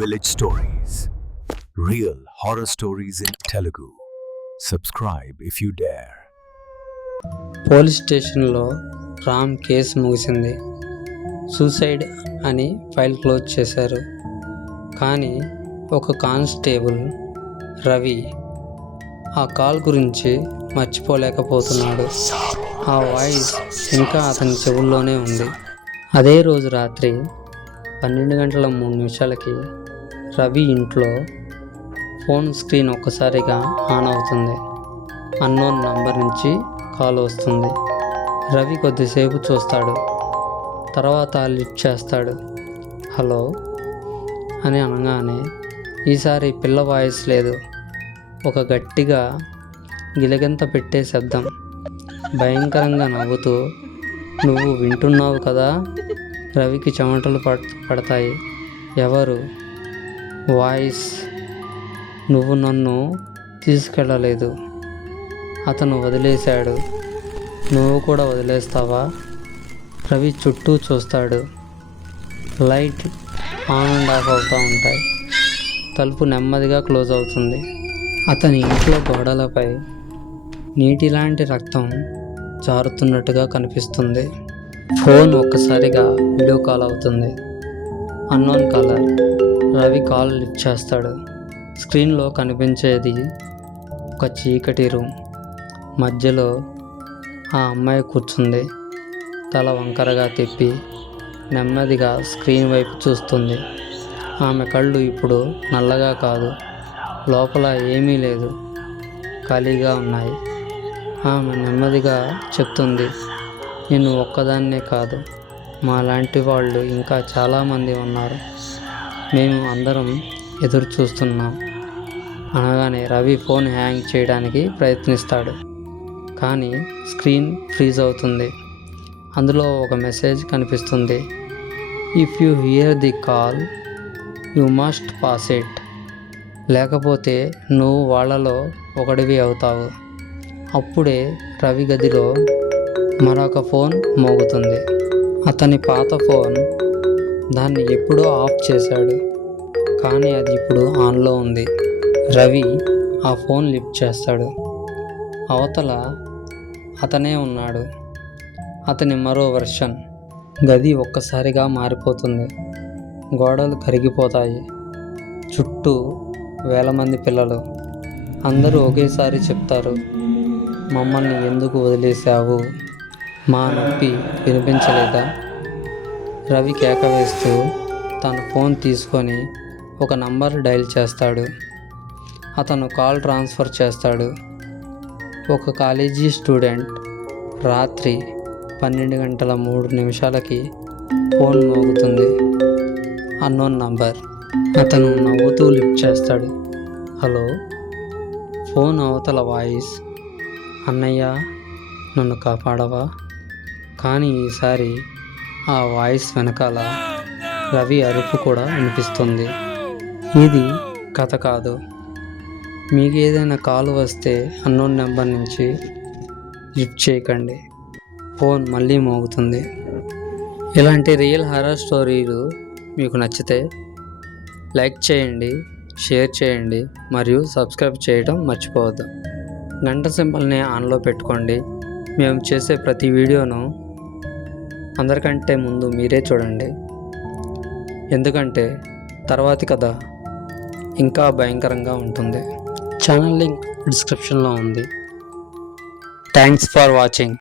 Village Stories. Real horror stories in Telugu. Subscribe if you dare. Police స్టేషన్లో Ram case ముగిసింది. Suicide అని file close చేశారు. కానీ ఒక కానిస్టేబుల్ రవి ఆ కాల్ గురించి మర్చిపోలేకపోతున్నాడు. ఆ వాయిస్ ఇంకా అతని చెవుల్లోనే ఉంది. అదే రోజు రాత్రి 12:03 రవి ఇంట్లో ఫోన్ స్క్రీన్ ఒక్కసారిగా ఆన్ అవుతుంది. అన్నోన్ నంబర్ నుంచి కాల్ వస్తుంది. రవి కొద్దిసేపు చూస్తాడు. తర్వాత లిఫ్ట్ చేస్తాడు. హలో అని అనగానే ఈసారి పిల్ల వాయిస్ లేదు, ఒక గట్టిగా గిలగంత పెట్టే శబ్దం. భయంకరంగా నవ్వుతూ, నువ్వు వింటున్నావు కదా? రవికి చెమటలు పడతాయి. ఎవరు? వాయిస్, నువ్వు నన్ను తీసుకెళ్ళలేదు, అతను వదిలేశాడు, నువ్వు కూడా వదిలేస్తావా? రవి చుట్టూ చూస్తాడు. లైట్ ఆన్ అండ్ ఆఫ్ అవుతూ ఉంటాయి. తలుపు నెమ్మదిగా క్లోజ్ అవుతుంది. అతని ఇంట్లో గోడలపై నీటిలాంటి రక్తం జారుతున్నట్టుగా కనిపిస్తుంది. ఫోన్ ఒక్కసారిగా వీడియో కాల్ అవుతుంది. Unknown caller. Ravi call lift చేస్తాడు. స్క్రీన్లో కనిపించేది ఒక చీకటి రూమ్. మధ్యలో ఆ అమ్మాయి కూర్చుంది. తల వంకరగా తిప్పి నెమ్మదిగా స్క్రీన్ వైపు చూస్తుంది. ఆమె కళ్ళు ఇప్పుడు నల్లగా కాదు, లోపల ఏమీ లేదు, ఖాళీగా ఉన్నాయి. ఆమె నెమ్మదిగా చెప్తుంది, నేను ఒక్కదాన్నే కాదు, మాలాంటి వాళ్ళు ఇంకా చాలామంది ఉన్నారు, మేము అందరం ఎదురు చూస్తున్నాం. అనగానే రవి ఫోన్ హ్యాంగ్ చేయడానికి ప్రయత్నిస్తాడు. కానీ స్క్రీన్ ఫ్రీజ్ అవుతుంది. అందులో ఒక మెసేజ్ కనిపిస్తుంది. If you here the call you must pass it, లేకపోతే నువ్వు వాళ్ళలో ఒకడివి అవుతావు. అప్పుడే రవి గదిలో మరొక ఫోన్ మోగుతుంది. అతని పాత ఫోన్. దాన్ని ఎప్పుడో ఆఫ్ చేశాడు, కానీ అది ఇప్పుడు ఆన్లో ఉంది. రవి ఆ ఫోన్ లిఫ్ట్ చేస్తాడు. అవతల అతనే ఉన్నాడు. అతని మరో వెర్షన్. గది ఒక్కసారిగా మారిపోతుంది. గోడలు కరిగిపోతాయి. చుట్టూ వేల మంది పిల్లలు. అందరూ ఒకేసారి చెప్తారు, మమ్మల్ని ఎందుకు వదిలేశావు? మా నొప్పి వినిపించలేదా? రవి కేక వేస్తూ తన ఫోన్ తీసుకొని ఒక నంబర్ డైల్ చేస్తాడు. అతను కాల్ ట్రాన్స్ఫర్ చేస్తాడు. ఒక కాలేజీ స్టూడెంట్. రాత్రి 12:03 ఫోన్ మోగుతుంది. Unknown number. అతను నవ్వుతూ లిఫ్ట్ చేస్తాడు. హలో. ఫోన్ అవతల వాయిస్, అన్నయ్య, నన్ను కాపాడవా? కానీ ఈసారి ఆ వాయిస్ వెనకాల రవి అరుపు కూడా వినిపిస్తుంది. ఇది కథ కాదు. మీకు ఏదైనా కాల్ వస్తే అన్నోన్ నెంబర్ నుంచి లిఫ్ట్ చేయకండి. ఫోన్ మళ్ళీ మోగుతుంది. ఇలాంటి రియల్ హారర్ స్టోరీలు మీకు నచ్చితే లైక్ చేయండి, షేర్ చేయండి మరియు సబ్స్క్రైబ్ చేయడం మర్చిపోవద్దు. గంట సింబల్ని ఆన్లో పెట్టుకోండి. మేము చేసే ప్రతి వీడియోను అందరికంటే ముందు మీరే చూడండి. ఎందుకంటే తర్వాతి కథ ఇంకా భయంకరంగా ఉంటుంది. ఛానల్ లింక్ డిస్క్రిప్షన్లో ఉంది. Thanks for watching.